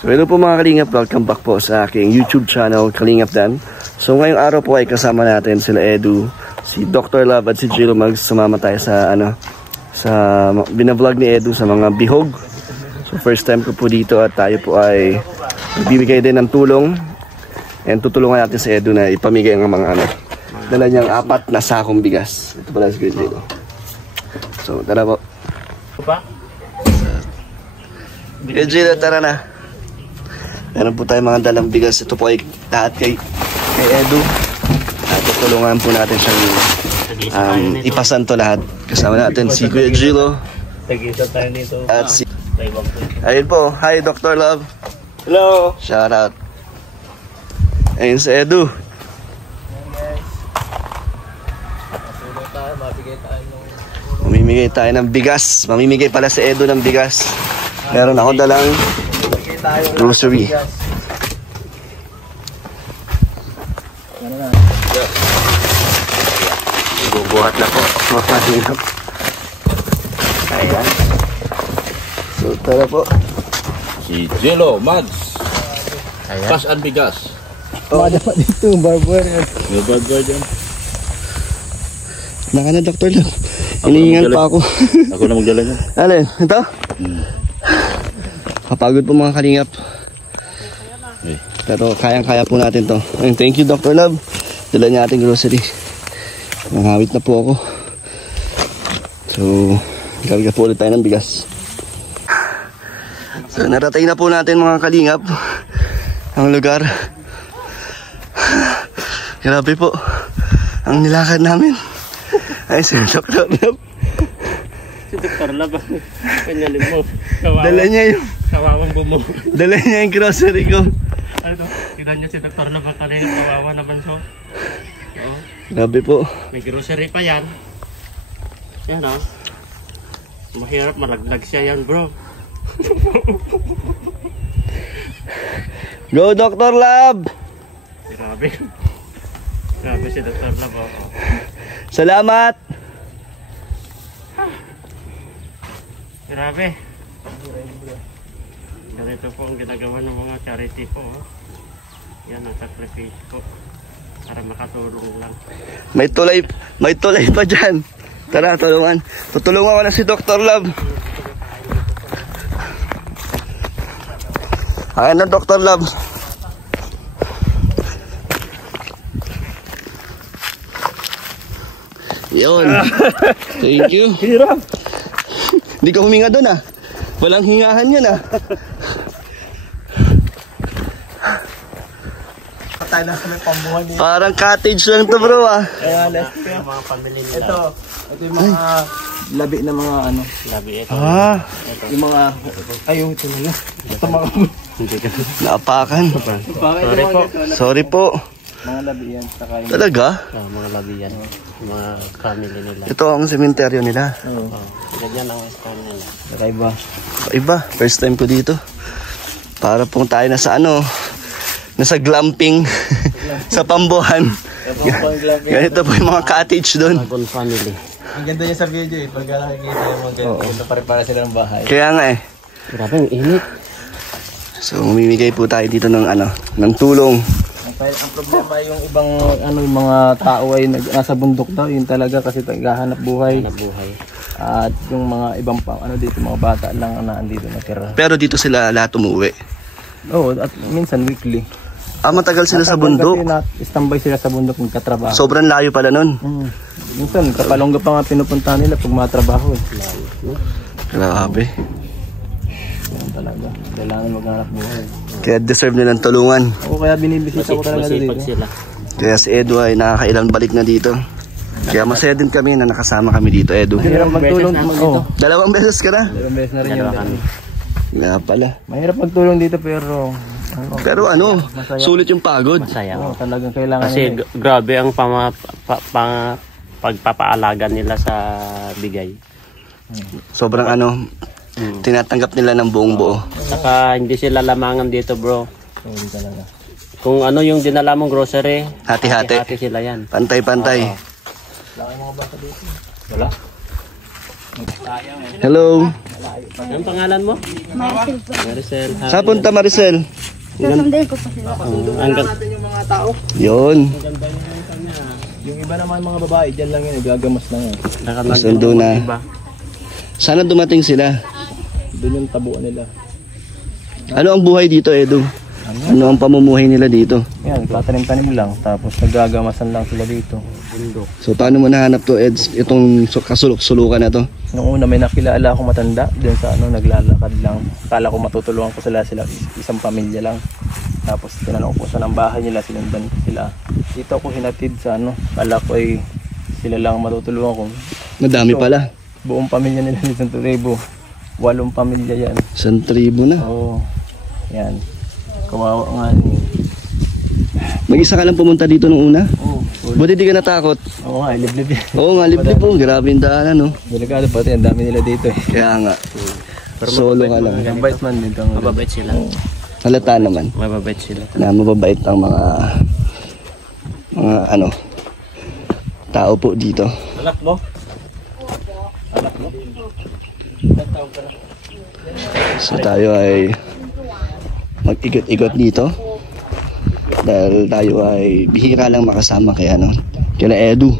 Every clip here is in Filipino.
So hello po mga Kalingap, welcome back po sa aking YouTube channel, Kalingap Dan. So ngayong araw po ay kasama natin sila Edu, si Dr. Love at si Jiro. Magsumama tayo sa binavlog ni Edu sa mga bihog. So first time ko po dito at tayo po ay bibigay din ng tulong. And tutulungan natin si Edu na ipamigay ang mga dala niyang 4 na sakong bigas. Ito pala si Jiro. So tara po. Jiro, tara na. Meron po tayong mga dalang bigas. Ito po ay lahat kay Edu. At tutulungan po natin siyang ipasan to lahat. Kasama natin si Kuya Jiro. At si... Ayun po. Hi, Dr. Love. Hello. Shout out. Ayun si Edu. Mamimigay tayo ng bigas. Mamimigay pala si Edu ng bigas. Meron ako dalang grocery. Bubuhat na po. Ayan. So tara po. Si Jello Mads. Cash and bigas. Oh, dapat dito, barber. May barber dyan. Naka na, Dr. Love. Hinihingal pa ako. Ako na magdala niya. Alin? Ito? Kapagod po mga Kalingap. Pero kayang-kaya po natin to. Ayun, thank you Dr. Love. Dala niya ating grocery. Nangawit na po ako. So, gagawin po ulit tayo ng bigas. So, narating na po natin mga Kalingap ang lugar. Grabe po ang nilakad namin. Ay, si Dr. Love. Si Dr. Love. Kanyalin mo. Dala niya yung... Kawawang bumo. Dala niya yung grocery ko. Ano? Tignan niyo si Dr. Love kanina. Kawawa naman siya. Oo. Grabe po. May grocery pa yan. Yan o. Mahirap malaglag siya yan bro. Go Dr. Love! Grabe. Grabe si Dr. Love. Oo. Salamat! Grabe. Ganito po ang ginagawa ng mga charity po. Yan ang sacrifice po. Para makatulong lang. May tulay pa dyan. Tara, tulungan. Tutulungan ko na si Dr. Love. Ayan na Dr. Love. Yun. Thank you. Hirap. Hindi ka huminga doon ah. Walang hingahan yan ah. Patay na kami pambuhan niya. Parang cottage lang to bro ah. Kaya mga pamilya nila. Ito yung mga labi na mga Labi ito. Ah. Yung mga ayun ito na. Ito mga Naapakan. Sorry po. Sorry po. Mga labi yan. Talaga? Mga labi yan. Mga family nila. Ito ang sementeryo nila. Oo. Ganyan ang style nila. Iba. Iba. First time ko dito. Para pong tayo nasa nasa glamping sa Pambuhan. Ganito po yung mga cottage doon. Dragon family. Ang ganda niya sa video eh. Pag nakikita yung mga ganito, pare-para sila ng bahay. Kaya nga eh. Grabe, ang init. So, mamimigay po tayo dito ng ng tulong. Ang problema yung ibang yung mga tao ay nasa bundok daw. Yun talaga kasi naghahanap buhay. At yung mga ibang dito, mga bata lang na andito natira. Pero dito sila lahat umuwi. Oo, at minsan weekly. Matagal sila sa bundok. Standby sila sa bundok magkatrabaho. Sobrang layo pala nun. Minsan, Kapalongga pa nga pinupunta nila pag matrabaho eh. Grabe. Yan talaga. Kailangan maghanap buhay. Kaya deserve nilang tulungan. Oo, kaya binibisita ko talaga dito. Sila. Kaya si Edu ay nakakailang balik na dito. Kaya masaya din kami na nakasama kami dito, Edu. Mahirap magtulong. Dalawang beses ka na. Dalawang beses na rin yun. Nga pala. Mahirap magtulong dito pero... Pero sulit yung pagod. Masaya. Oo, talagang kailangan Kasi grabe ang pagpapaalaga nila sa bigay. Sobrang tinatanggap nila ng buong buo. Saka hindi sila lamangan dito bro. Hindi talaga. Kung yung dinala mong grocery, hati-hati sila yan. Pantay-pantay. Wala kayong mga bata dito. Wala. Hello. Anong pangalan mo? Maricel. Saan punta, Maricel? Sasundan ko pa sila. Hanggang Natin yung mga tao. Yun. Yung iba naman mga babae, dyan lang yun, nagagamas lang yun. Sundo na. Sana dumating sila. Doon yung tabuan nila. Ano ang buhay dito, Edu? Ano ang pamumuhay nila dito? Yan, tatanim-tanim lang, tapos nagagamasan lang sila dito. So paano mo nahanap to, Eds, itong kasulok-sulukan na to? Nung una may nakilala akong matanda, dun sa ano, naglalakad lang. Kala ko matutulungan ko sila, isang pamilya lang. Tapos tinanong ko sa ng bahay nila, sinundan ko sila. Dito ako hinatid sa ano, kala ko ay sila lang matutulungan ko. Madami pala. Buong pamilya nila dito sa Tribo. 8 pamilya yan. Isang tribo na. Oo. Yan. Kawawa nga niyo. Mag-isa ka lang pumunta dito nung una? Oo. Buti di ka natakot. Oo nga, liblib yan. Oo nga, liblib po. Grabe yung daanan, no? Delikado pati, ang dami nila dito eh. Kaya nga. Solo ka lang. Mabait man dito. mababait sila. Halata naman Mababait sila. na mababait ang mga ano, tao po dito. Anak mo? So tayo ay mag-ikot-ikot dito dahil tayo ay bihira lang makasama kaya kila Edu.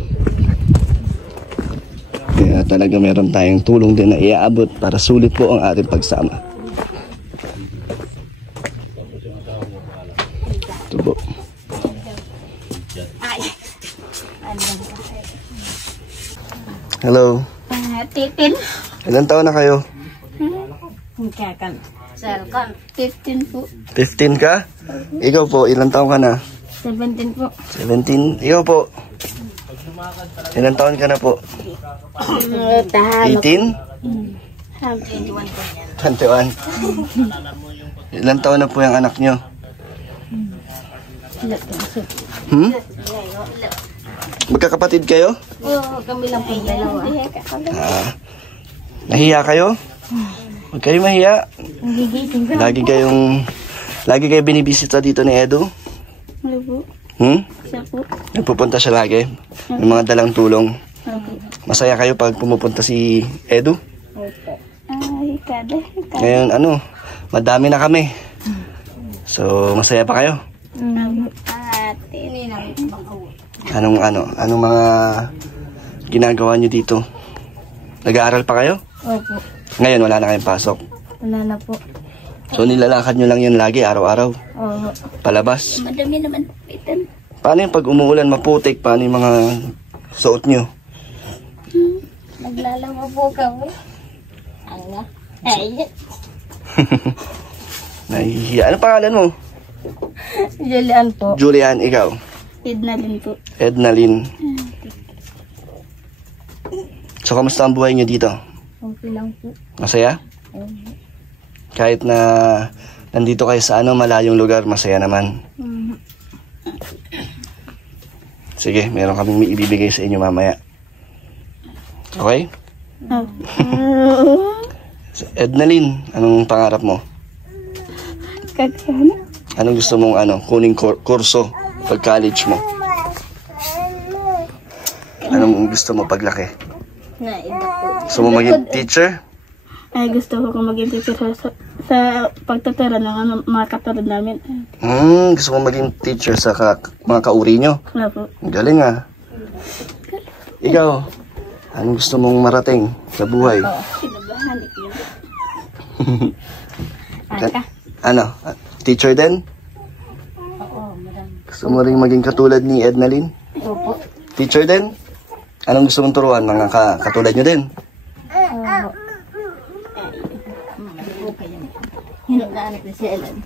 Kaya talaga meron tayong tulong din na iaabot para sulit po ang ating pagsama. Ito po. Hello. Titin. Ilan taon na kayo? Magkakan. Selkan. 15 po. 15 ka? Ikaw po, ilan taon ka na? 17 po. 17? Ikaw po? Ilan taon ka na po? Tahan. 18? 21 po yan. 21? Ilan taon na po yung anak nyo? Magkakapatid kayo? Oo, kami lang po dalawa. Nahiya kayo? Huwag kayo mahiya. Nagigiting ko. Lagi kayo binibisita dito ni Edu? Ano po? Siya po. Nagpupunta siya lagi. May mga dalang tulong. Okay. Masaya kayo pag pumupunta si Edu? Ay, kada. Ngayon, madami na kami. So, masaya pa kayo? Tini namin ibang awa. Anong mga ginagawa nyo dito? Nag-aaral pa kayo? Opo. Ngayon, wala na kayong pasok. Wala na po. So, nilalakad nyo lang yun lagi, araw-araw. Oo. Palabas. Madami naman pitan. Paano yung pag umuulan, maputik? Paano yung mga suot nyo? Naglalaba po kami. Anga. Ay, Nahihiya. Ano pangalan mo? Julian po. Julian, ikaw? Edna din po. Ednalyn. So, kamusta ang buhay nyo dito? Okay lang po. Masaya? Kahit na nandito kayo sa malayong lugar, masaya naman. Sige, meron kaming ibibigay sa inyo mamaya. Okay? So, Ednalyn, anong pangarap mo? Kagana. Anong gusto mong kuning kurso pag college mo? Anong gusto mo paglaki? Na iba po. Gusto mo maging teacher? Ay, gusto ko kung maging teacher sa pagtuturo ng mga katulad namin. Gusto mo maging teacher sa mga kauri nyo? Wala po. Ang galing ah. Ikaw, anong gusto mong marating sa buhay? Kinabahan yun. Teacher din? Oo, madam. Gusto mo rin maging katulad ni Ednalyn? Opo. Teacher din? Anong gusto mong turuan? Mga katulad nyo din? Oo. Hinunaan ko si Ellen.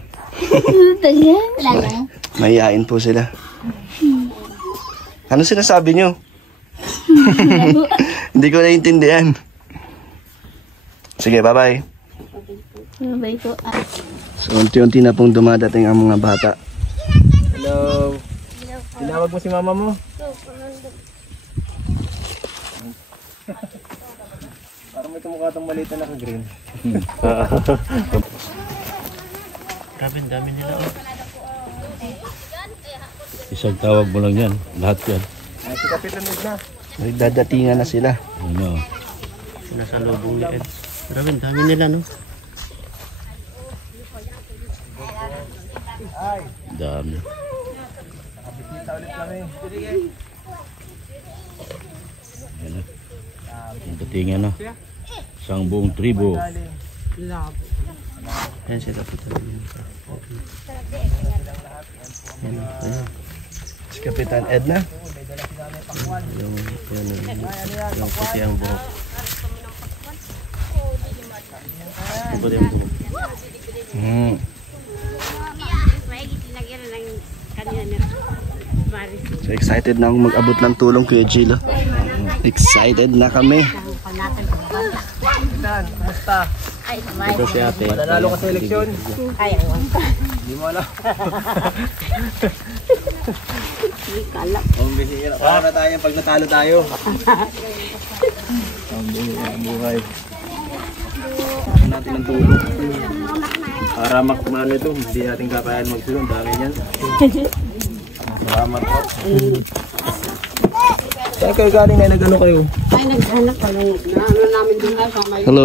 Tanyan. Lang. Mahihain po sila. Ano sinasabi nyo? Hindi ko naiintindihan. Sige, bye-bye. Bye po. So, unti-unti na pong dumadating ang mga bata. Hello. Tinawag mo si mama mo? Parang may kamukha itong malita na ka-green. Grabe, ang dami nila. Isang tawag mo lang yan. Lahat yan. Si Kapitan na. Nagdadatingan na sila. Ano? Nasa lubong ni Ed. Grabe, ang dami nila, no? Dami. Yan na. Ang datingan na. Isang buong tribo. Ayan sila po talaga. Ayan. Si Kapitan Edna. Yung puti ang buhok. Yung puti ang buhok. So excited na akong mag-abot ng tulong, Kuya Gilo. Excited na kami. Ito si ate. Mananalo ka sa eleksyon. Ay, ayaw. Hindi mo alam. Hindi kala. Ang bihira. Wala na tayo pag natalo tayo. Ang bihira ang buhay. Ano natin ng tulong. Para makumano ito, hindi natin kakayan magsulong. Dami niyan. Salamat po. Saan kayo galing ngayon? Nag-ano kayo? Ay, naghanap pa lang. Ano namin din ay kamay. Hello.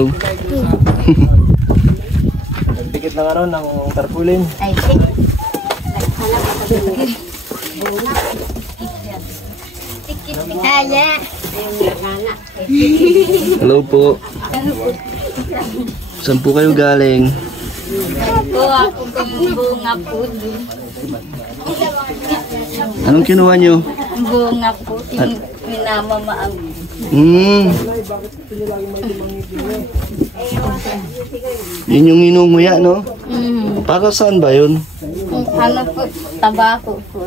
Nagdikit lang ano ng tarpaulin. Ay, naghanap pa lang. Kaya. Hello po. Saan po kayo galing? Ako bunga po. Anong kinuha nyo? Bunga po. Minamamaang. Yun yung inunguya, no? Para saan ba yun? Ano po, tabako po.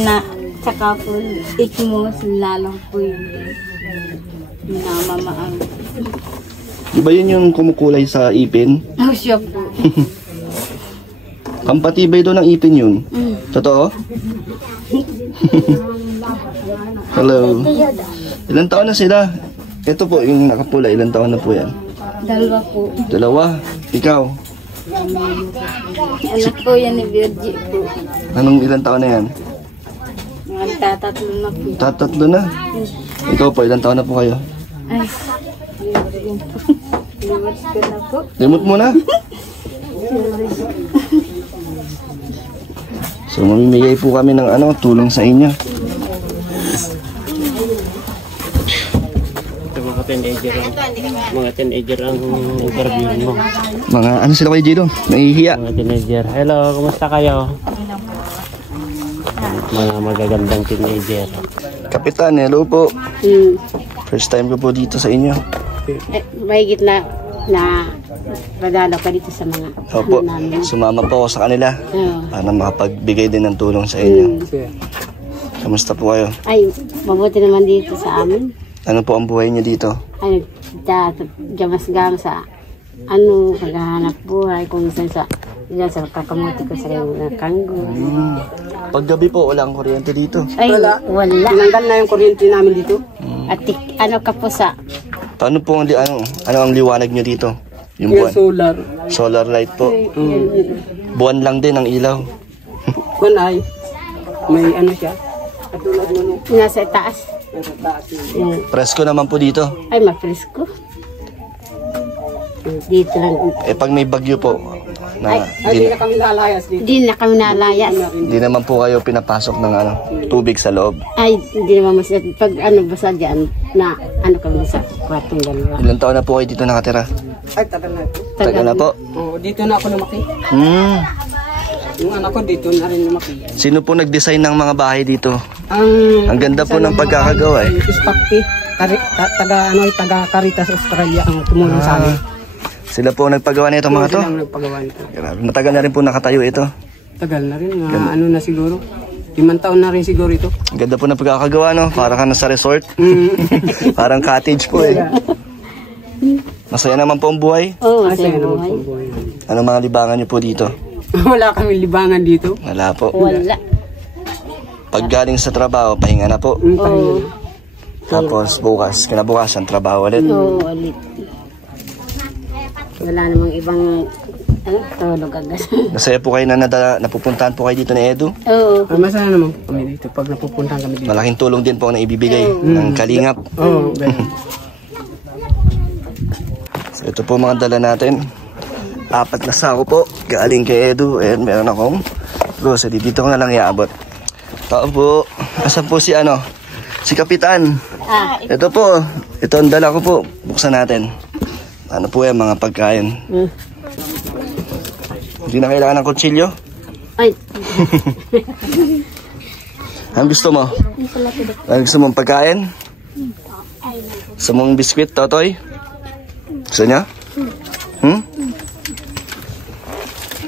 Na, tsaka po, ikmos, lalong po yun. Minamamaang. Di ba yun yung kumukulay sa ipin? Oh, siya po. Ang patibay doon ng ipin yun. Totoo? Hello. Ilan taon na sila? Ito po, yung nakapula, ilan taon na po yan? Dalawa po. Dalawa. Ikaw? Anak po yan ni Virgie po. Anong ilan taon na yan? Magtatatlo na po. Tatatlo na. Ikaw po, ilan taon na po kayo? Ay, yun po. Liwas ko na po. Limot mo na. So mamimigay po kami ng tulong sa inyo. Ito mga teenager ang interview mo. Mga ano sila kayo dito? Nahihiya. Mga teenager. Hello, kumusta kayo? Mga magagandang teenager. Kapitan, hello po. First time ko po dito sa inyo. Mahigit na padala ka dito sa mga Opo, namin. sumama po ako sa kanila Oo. para makapagbigay din ng tulong sa inyo. Kamusta po kayo? Ay, mabuti naman dito sa amin. Ano po ang buhay niyo dito? Ay, jamas-gam sa paghahanap buhay, kung saan sa kakamuti ko sa kanggo. Paggabi po, wala ang kuryente dito. Ay, wala. Tinanggal na yung kuryente namin dito. At ano ka po sa Paano po ano ang liwanag niyo dito? Yung Yung buwan. solar. Solar light po. Buwan lang din ang ilaw. Kung ay, may ano siya. Katulad mo nung nasa taas? nasa taas yun. Presko naman po dito. Ay, mapresko. Dito lang. Pag may bagyo po, na Ay, di na kami lalayas dito. Di na kami nalayas. di naman po kayo pinapasok ng tubig sa loob. Ay, di naman masaya. Pag basa dyan, na kami sa kwartong dalawa. Ilang taon na po kayo dito nakatira? Ay, tagal na ito. Tagal na po. Oo, dito na ako lumaki. Yung anak ko dito na rin lumaki. Sino po nag-design ng mga bahay dito? Ang ganda po ng pagkakagawa eh. Ispakti, taga Caritas Australia ang tumulong sa amin. Sila po nagpagawa nito mga to. Sila ang nagpagawa nito. Grabe, matagal na rin po nakatayo ito. Tagal na rin, ano na siguro. 5 taon na rin siguro ito. Ang ganda po ng pagkakagawa, no? Para ka na sa resort. Parang cottage po eh. Masaya naman po ang buhay. Oo, Masaya masaya naman buhay. po buhay. Anong mga libangan niyo po dito? Wala kami libangan dito. Wala po. Wala. Pag galing sa trabaho, pahinga na po. Oo. Tapos bukas, kinabukasan, trabaho ulit. Oo, ulit. Wala namang ibang tulog agad. Masaya po kayo na napupuntahan po kayo dito ni Edu. Oo. Masaya naman kami dito pag napupuntahan kami dito. Malaking tulong din po na ibibigay ng kalingap. Oo, ganun. Ito po mga dala natin. 4 na sako po. Galing kay Edu. And meron akong grocery. Dito ko na lang iabot. Tao po. Asan po si si Kapitan? Ito po. Ito ang dala ko po. Buksan natin. Ano po yan, mga pagkain. Hindi na kailangan ng kutsilyo. Ay. Ang gusto mo? Ang gusto mong pagkain? Gusto mong biskwit, Totoy? Gusto niya?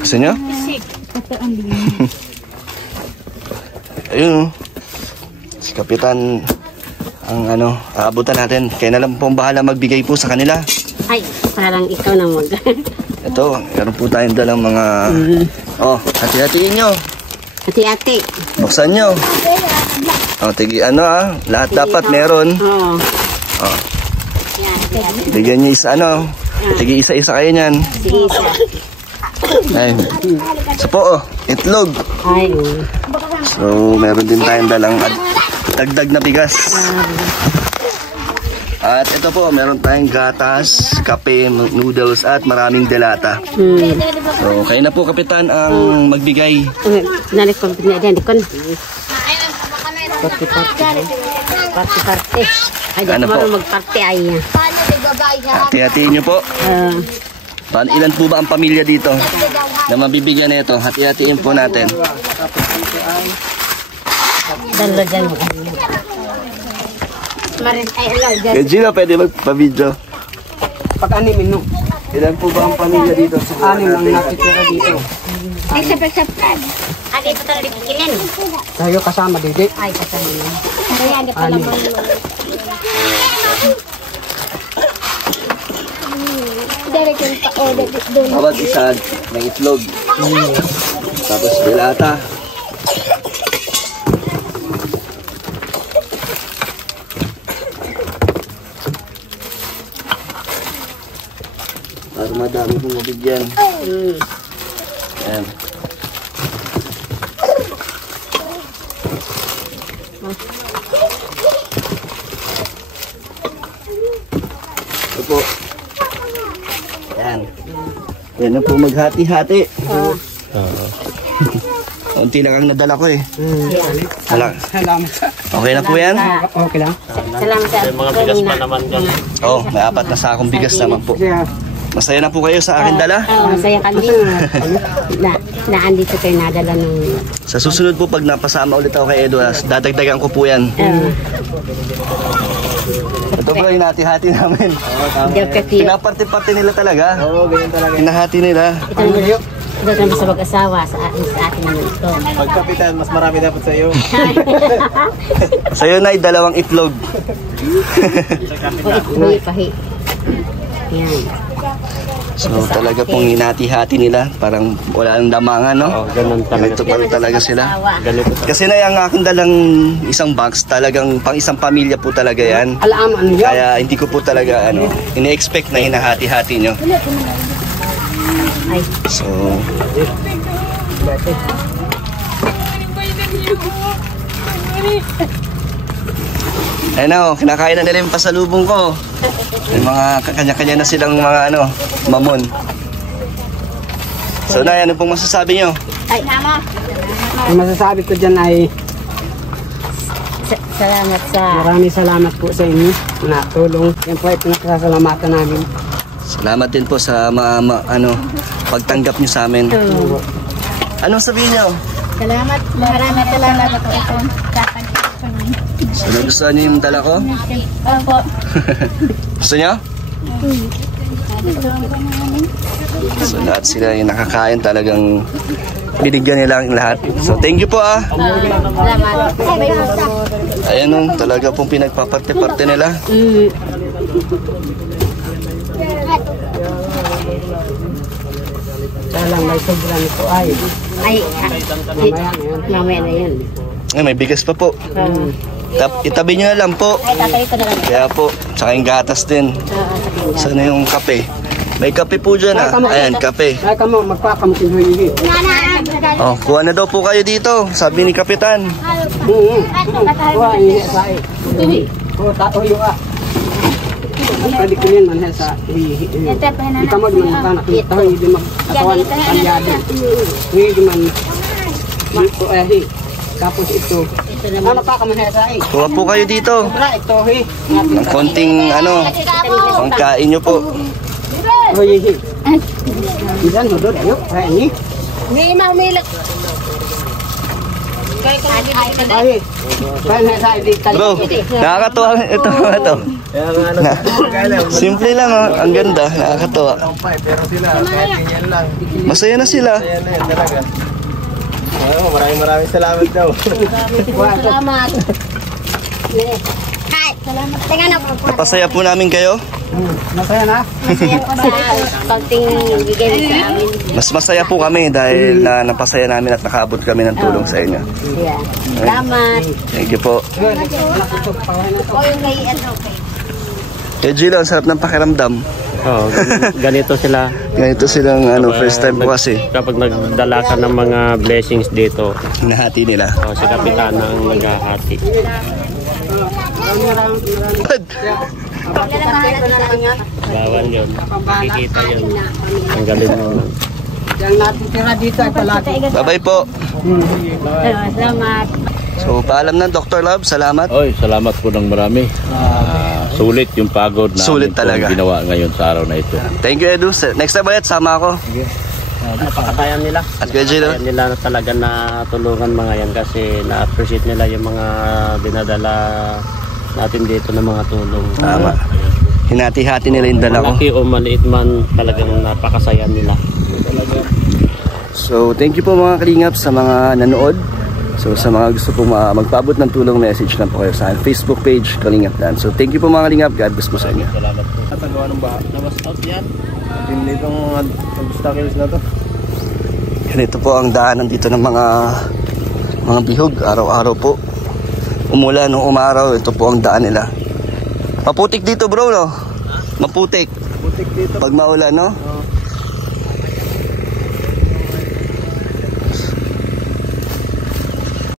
Gusto niya? Ayun, si Kapitan ang aabutan natin. Kaya na lang pong bahala magbigay po sa kanila. Ay, parang ikaw na mag. Ito, meron po tayong dalang mga hati-hatiin nyo. Hati-hati. Buksan nyo. Lahat dapat meron. Bigyan nyo isa tigi isa-isa kayo nyan. Sige, isa. Ay. So po, itlog. Ay. So, meron din tayong dalang dagdag na bigas. At ito po, meron tayong gatas, kape, noodles, at maraming delata. So, kayo na po, Kapitan, ang magbigay. Nalik ko na dyan, dikon. Party. Ay, di Ano ako po? magparty ay. Hati-hatiin nyo po. Ilan po ba ang pamilya dito na mabibigyan nito? Hati-hatiin po natin. Dalo dyan mo. Marin ay alaw dyan. Kaya Gino, pwede magpa-video. Pag-animin no. Ilan po ba ang pamilya dito? Anim lang nakitira dito. Ay, sapad. Ay, ito talaga bikinin. Tayo kasama dito. Ay, kasama mo. Ay, hindi pala mo. Bawat isa ng itlog. Tapos delata. Para madami pong mabigyan. Ayan. Ito po. Ayan. Yan na po maghati-hati. Unti lang ang nadala ko eh. Salamat. Okay na po yan? Okay lang. Salamat sa Mga bigas pa naman dyan. May 4 na sakong bigas naman po. Kaya, Masaya na po kayo sa akin dala? Masaya kami. Naandito kayo nadala ng... Sa susunod po pag napasama ulit ako kay Edu, dadagdagan ko po yan. Ito po yung hati-hati namin. Pinaparte-parte nila talaga. Oo, ganyan talaga. Pinahati nila. Ito naman sa mag-asawa sa atin naman ito. Pagkapitan, mas marami dapat sa iyo. Sa'yo na 2 itlog. Pahi. Yan. So talaga pong hinati-hati nila. Parang wala nang damangan, no? Ganun talaga. Ito pa talaga sila. Ganito. Kasi na yung aking dalang isang box, talagang pang isang pamilya po talaga yan. Alam, ano yan? Kaya hindi ko po talaga ini-expect na hinahati-hati nyo. Ay. So, ayun na, kinakain na nila yung pasalubong ko. May mga kanya-kanya na silang mga mamon. So, Nay, ano pong masasabi nyo? Ay, nama. Ang masasabi ko dyan ay Salamat sa... maraming salamat po sa inyo na tulong. Yan po ay pinakasalamatan namin. Salamat din po sa pagtanggap nyo sa amin. Anong sabihin nyo? Salamat. Maraming salamat po ito. So, nagustuhan nyo yung dala ko? Opo. Gusto nyo? So, lahat sila yung nakakain talagang binigyan nila ang lahat. So, thank you po Salamat. Ayan talaga pong pinagpaparte-parte nila. Kaya may sobrang ito ay. Mamaya na yun. Ay, may bigas pa po. Itabi nyo na lang po. Ay, tatay ko na lang. Kaya po, tsaka yung gatas din. Sana yung kape. May kape po dyan Ayan, kape. Ay kamo, magpakamutin ho yung Oh, kuha na daw po kayo dito. Sabi ni Kapitan. Kuha, sa iyo. Kuha, tato yung Pwede ko yan man sa ika mo di man tanak kita hindi magkatawan kanjado. Hindi man dito tapos ito. Ano pa ka man sa Kuha po kayo dito. ito Ng konting pangkain nyo po. Ilan mo doon ayo kaya ni. May mahumilak. Ay. Kaya sa dito. Bro, nakakatuwa ito. Simple lang oh. Ang ganda, nakakatuwa. Pero sila, kahit ganyan lang. Masaya na sila. Ayan na yun talaga. Maraming salamat daw. Salamat. Hi, salamat. Teka na po. Napasaya po namin kayo. Masaya na. Masaya po sa konting bigay sa amin. Mas masaya po kami dahil napasaya namin at nakaabot kami ng tulong sa inyo. Yeah. Salamat. Thank you po. O yung kay ano kay. Kaya Gilo, ang sarap ng pakiramdam. Oh, ganito sila. Ganito silang first time po kasi. Kapag nagdala ka ng mga blessings dito, Hinahati nila. si Kapitan ang naghahati. Bawal yun. Makikita yun. Ang galing mo. Yang natitira dito ay palagi. Bye-bye po. Salamat. So, paalam na Dr. Love. Salamat. Oy, salamat po ng marami. Sulit yung pagod na Sulit talaga. ginawa ngayon sa araw na ito. Thank you, Edu. Next time ulit, sama ako. Napakatayan nila. At Kuya Gilo. Kaya nila talaga na tulungan mga yan kasi na-appreciate nila yung mga dinadala natin dito ng mga tulong. Tama. Hinati-hati nila yung dala ko. Malaki o maliit man, talagang napakasaya nila. So, thank you po mga kalingap sa mga nanood. So, sa mga gusto pong magpaabot ng tulong, message lang po kayo sa Facebook page, Kalingap Dan. So, thank you po mga kalingap. God bless po sa inyo. Salamat po. Tatagawa ng baha. Labas out yan. Din ditong obstacles na to. Ganito po ang daanan dito ng mga bihog. Araw-araw po. Umulan nung umaraw, ito po ang daan nila. Maputik dito bro, no? Maputik. Putik dito. Pag maulan, no? Oh.